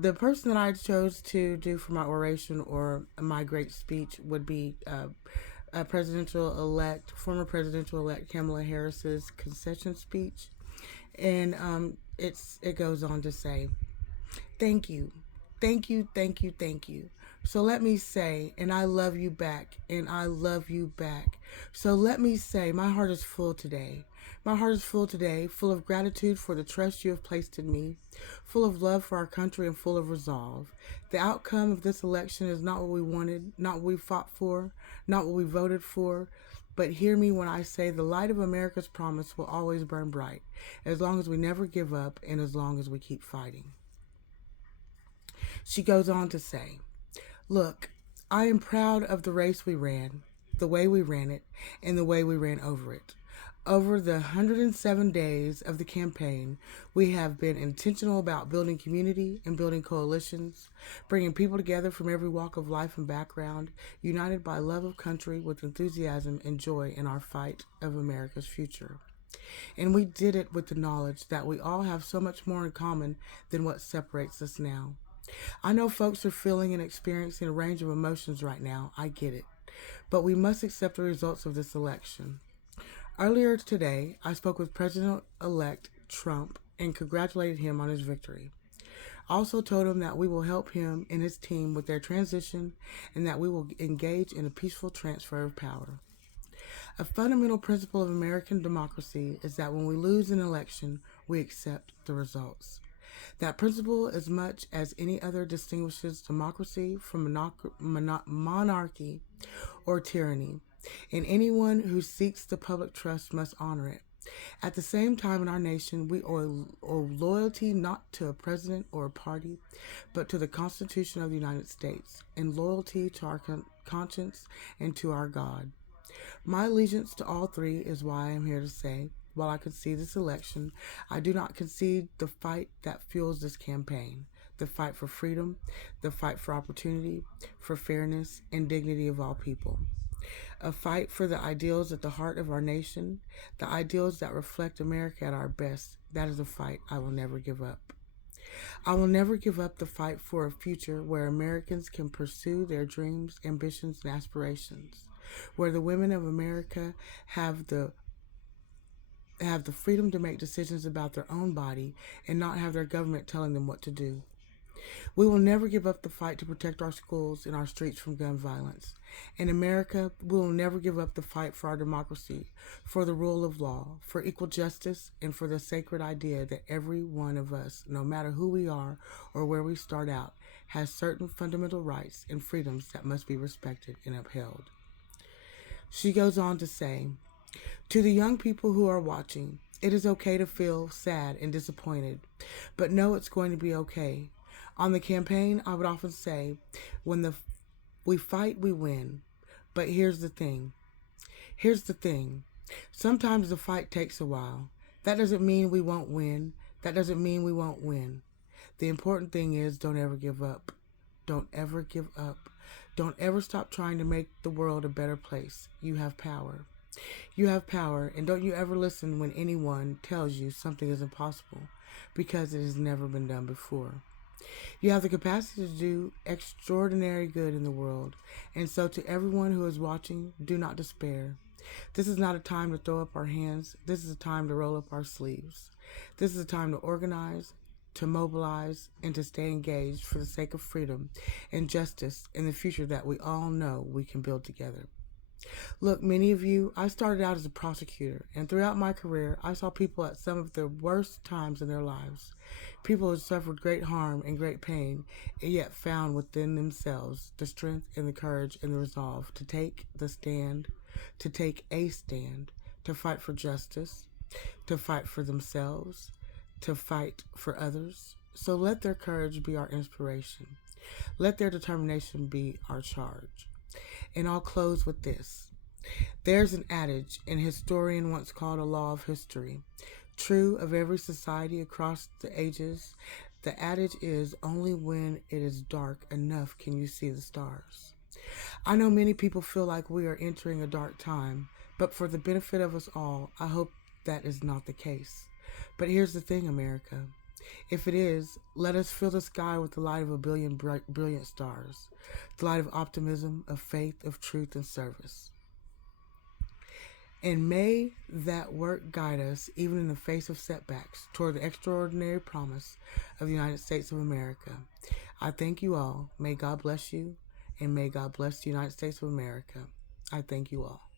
The person that I chose to do for my oration or my great speech would be former presidential elect Kamala Harris's concession speech, and it goes on to say, "Thank you, thank you, thank you, thank you." So let me say, and I love you back, and I love you back. So let me say, my heart is full today. My heart is full today, full of gratitude for the trust you have placed in me, full of love for our country, and full of resolve. The outcome of this election is not what we wanted, not what we fought for, not what we voted for. But hear me when I say the light of America's promise will always burn bright, as long as we never give up and as long as we keep fighting. She goes on to say, "Look, I am proud of the race we ran, the way we ran it, and the way we ran over it. Over the 107 days of the campaign, we have been intentional about building community and building coalitions, bringing people together from every walk of life and background, united by love of country with enthusiasm and joy in our fight of America's future. And we did it with the knowledge that we all have so much more in common than what separates us now. I know folks are feeling and experiencing a range of emotions right now. I get it. But we must accept the results of this election. Earlier today, I spoke with President elect Trump and congratulated him on his victory. I also told him that we will help him and his team with their transition and that we will engage in a peaceful transfer of power. A fundamental principle of American democracy is that when we lose an election, we accept the results. That principle, as much as any other, distinguishes democracy from monarchy or tyranny, and anyone who seeks the public trust must honor it. At the same time, in our nation, we owe loyalty not to a president or a party, but to the Constitution of the United States, and loyalty to our conscience and to our God. My allegiance to all three is why I am here to say, while I concede this election, I do not concede the fight that fuels this campaign, the fight for freedom, the fight for opportunity, for fairness and dignity of all people. A fight for the ideals at the heart of our nation, the ideals that reflect America at our best. That is a fight I will never give up. I will never give up the fight for a future where Americans can pursue their dreams, ambitions, and aspirations, where the women of America have the freedom to make decisions about their own body and not have their government telling them what to do. We will never give up the fight to protect our schools and our streets from gun violence. In America, we will never give up the fight for our democracy, for the rule of law, for equal justice, and for the sacred idea that every one of us, no matter who we are or where we start out, has certain fundamental rights and freedoms that must be respected and upheld." She goes on to say, "To the young people who are watching, it is okay to feel sad and disappointed, but know it's going to be okay. On the campaign, I would often say, we fight, we win. But here's the thing. Here's the thing. Sometimes the fight takes a while. That doesn't mean we won't win. That doesn't mean we won't win. The important thing is don't ever give up. Don't ever give up. Don't ever stop trying to make the world a better place. You have power. You have power, and don't you ever listen when anyone tells you something is impossible, because it has never been done before. You have the capacity to do extraordinary good in the world, and so to everyone who is watching, do not despair. This is not a time to throw up our hands. This is a time to roll up our sleeves. This is a time to organize, to mobilize, and to stay engaged for the sake of freedom and justice in the future that we all know we can build together. Look, many of you, I started out as a prosecutor, and throughout my career, I saw people at some of the worst times in their lives. People who suffered great harm and great pain, and yet found within themselves the strength and the courage and the resolve to take the stand, to take a stand, to fight for justice, to fight for themselves, to fight for others. So let their courage be our inspiration. Let their determination be our charge. And I'll close with this. There's an adage an historian once called a law of history, true of every society across the ages. The adage is, only when it is dark enough can you see the stars. I know many people feel like we are entering a dark time, but for the benefit of us all, I hope that is not the case. But here's the thing, America. If it is, let us fill the sky with the light of a billion brilliant stars, the light of optimism, of faith, of truth, and service. And may that work guide us, even in the face of setbacks, toward the extraordinary promise of the United States of America. I thank you all. May God bless you, and may God bless the United States of America. I thank you all.